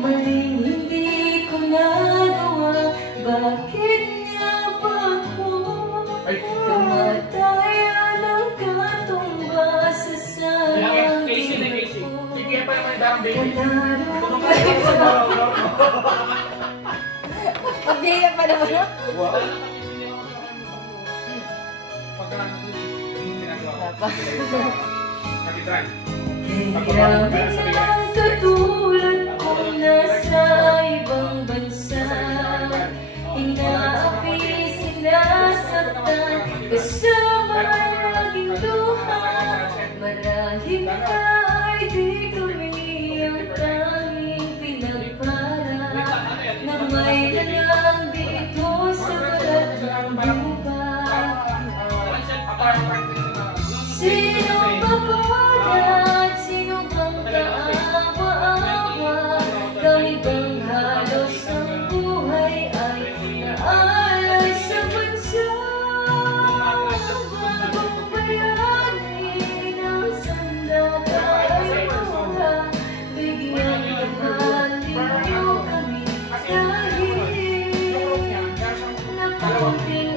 Maling hindi ko nagawa, bakit nga ba ako tumataya ng katumba sa sarili ko? Pagbiya pa naman. Kaya ang katulad kong nasa ibang bansa, inaapi, sinasaktan, kasama ang laging luha. Marahil na ay di kami ang tanging pinagpala, na may lalang dito sa balat ng buhay. Sinong babola at sino bang kaawa-awa? Kami bang halos ang buhay ay naalay sa bansa? Bagong bayani ng sandata ay mura, bigyang mahaliw kami dahil nakaunting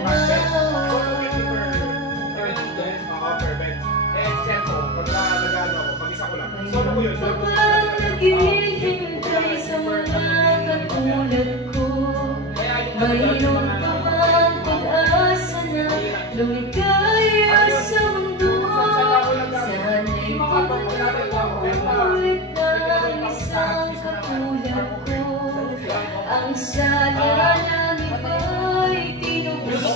kapag naghihintay sa mga katulad ko, mayroon pa bang pag-asa na lumikaya sa mundo? Sana'y maulit ng isang katulad ko. Ang sala ng iba'y tinubos ko.